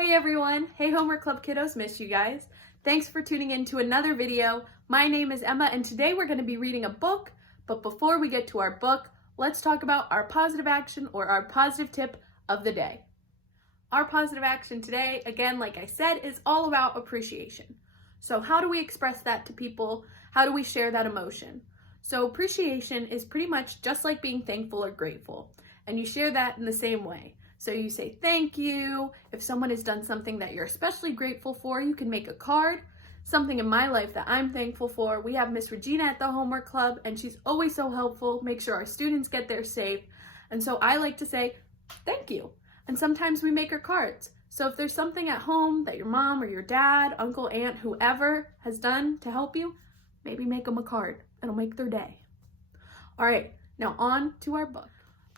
Hey everyone! Hey Homework Club kiddos, miss you guys. Thanks for tuning in to another video. My name is Emma and today we're going to be reading a book, but before we get to our book, let's talk about our positive action or our positive tip of the day. Our positive action today, again, like I said, is all about appreciation. So how do we express that to people? How do we share that emotion? So appreciation is pretty much just like being thankful or grateful, and you share that in the same way. So you say thank you. If someone has done something that you're especially grateful for, you can make a card. Something in my life that I'm thankful for, we have Miss Regina at the Homework Club and she's always so helpful, make sure our students get there safe. And so I like to say thank you. And sometimes we make her cards. So if there's something at home that your mom or your dad, uncle, aunt, whoever has done to help you, maybe make them a card. It'll make their day. All right, now on to our book.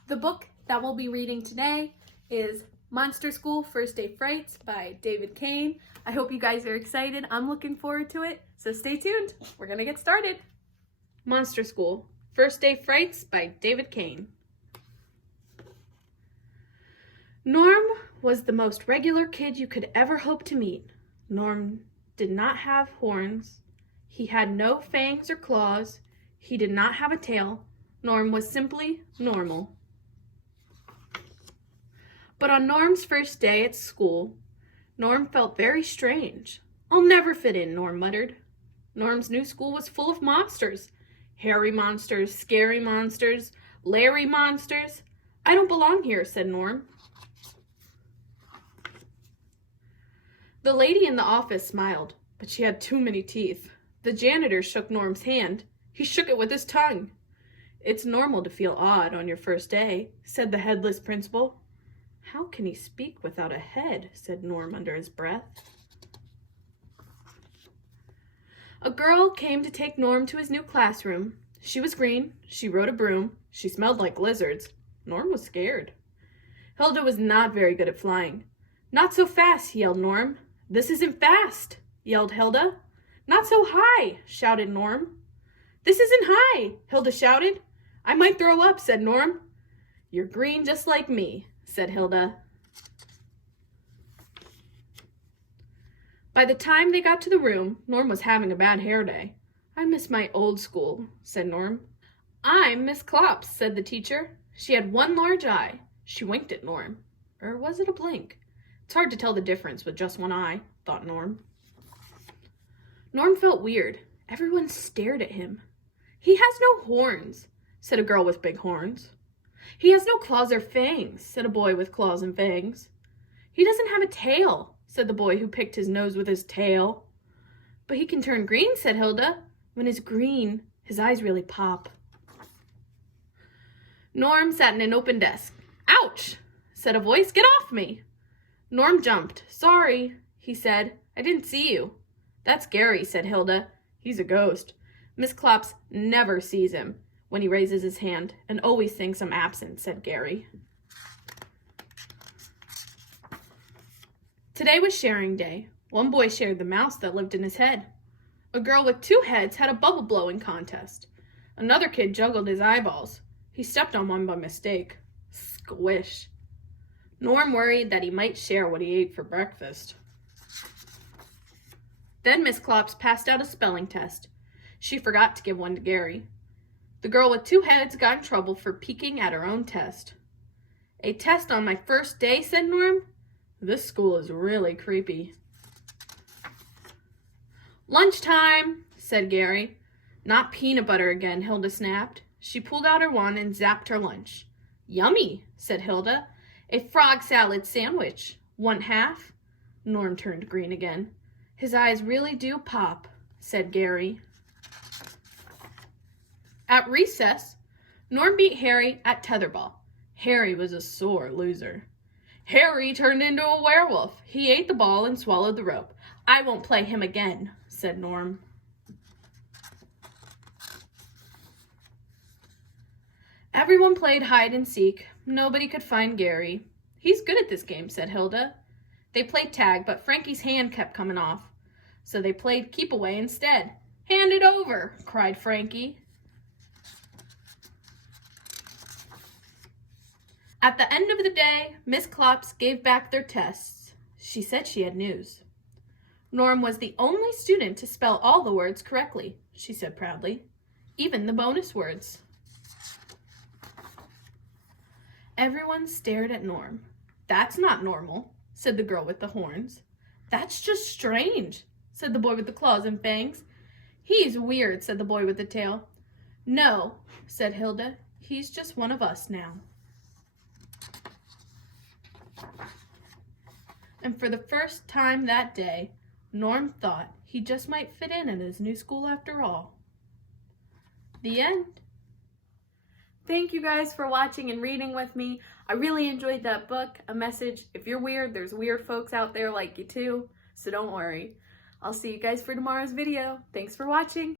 The book that we'll be reading today is Monster School First Day Frights by Dave Keane. I hope you guys are excited. I'm looking forward to it. So stay tuned. We're gonna get started. Monster School First Day Frights by Dave Keane. Norm was the most regular kid you could ever hope to meet. Norm did not have horns. He had no fangs or claws. He did not have a tail. Norm was simply normal. But on Norm's first day at school, Norm felt very strange. "I'll never fit in," Norm muttered. Norm's new school was full of monsters. Hairy monsters, scary monsters, Larry monsters. "I don't belong here," said Norm. The lady in the office smiled, but she had too many teeth. The janitor shook Norm's hand. He shook it with his tongue. "It's normal to feel odd on your first day," said the headless principal. "How can he speak without a head?" said Norm under his breath. A girl came to take Norm to his new classroom. She was green. She rode a broom. She smelled like lizards. Norm was scared. Hilda was not very good at flying. "Not so fast," yelled Norm. "This isn't fast," yelled Hilda. "Not so high," shouted Norm. "This isn't high," Hilda shouted. "I might throw up," said Norm. "You're green just like me," said Hilda. By the time they got to the room, Norm was having a bad hair day. "I miss my old school," said Norm. "I'm Miss Klops," said the teacher. She had one large eye. She winked at Norm. Or was it a blink? It's hard to tell the difference with just one eye, thought Norm. Norm felt weird. Everyone stared at him. "He has no horns," said a girl with big horns. "He has no claws or fangs," said a boy with claws and fangs. "He doesn't have a tail," said the boy who picked his nose with his tail. "But he can turn green," said Hilda. "When he's green, his eyes really pop." Norm sat in an open desk. "Ouch," said a voice. "Get off me." Norm jumped. "Sorry," he said. "I didn't see you." "That's Gary," said Hilda. "He's a ghost. Miss Klops never sees him when he raises his hand and always thinks I'm absent," said Gary. Today was sharing day. One boy shared the mouse that lived in his head. A girl with two heads had a bubble blowing contest. Another kid juggled his eyeballs. He stepped on one by mistake. Squish. Norm worried that he might share what he ate for breakfast. Then Miss Klops passed out a spelling test. She forgot to give one to Gary. The girl with two heads got in trouble for peeking at her own test. "A test on my first day," said Norm. "This school is really creepy." "Lunchtime," said Gary. "Not peanut butter again," Hilda snapped. She pulled out her wand and zapped her lunch. "Yummy," said Hilda. "A frog salad sandwich. Want half?" Norm turned green again. "His eyes really do pop," said Gary. At recess, Norm beat Harry at tetherball. Harry was a sore loser. Harry turned into a werewolf. He ate the ball and swallowed the rope. "I won't play him again," said Norm. Everyone played hide and seek. Nobody could find Gary. "He's good at this game," said Hilda. They played tag, but Frankie's hand kept coming off. So they played keep away instead. "Hand it over," cried Frankie. At the end of the day, Miss Klops gave back their tests. She said she had news. Norm was the only student to spell all the words correctly, she said proudly, even the bonus words. Everyone stared at Norm. That's not normal, said the girl with the horns. That's just strange, said the boy with the claws and fangs. He's weird, said the boy with the tail. No, said Hilda, he's just one of us now. And for the first time that day, Norm thought he just might fit in at his new school after all. The end. Thank you guys for watching and reading with me. I really enjoyed that book. A message, if you're weird, there's weird folks out there like you too, so don't worry. I'll see you guys for tomorrow's video. Thanks for watching.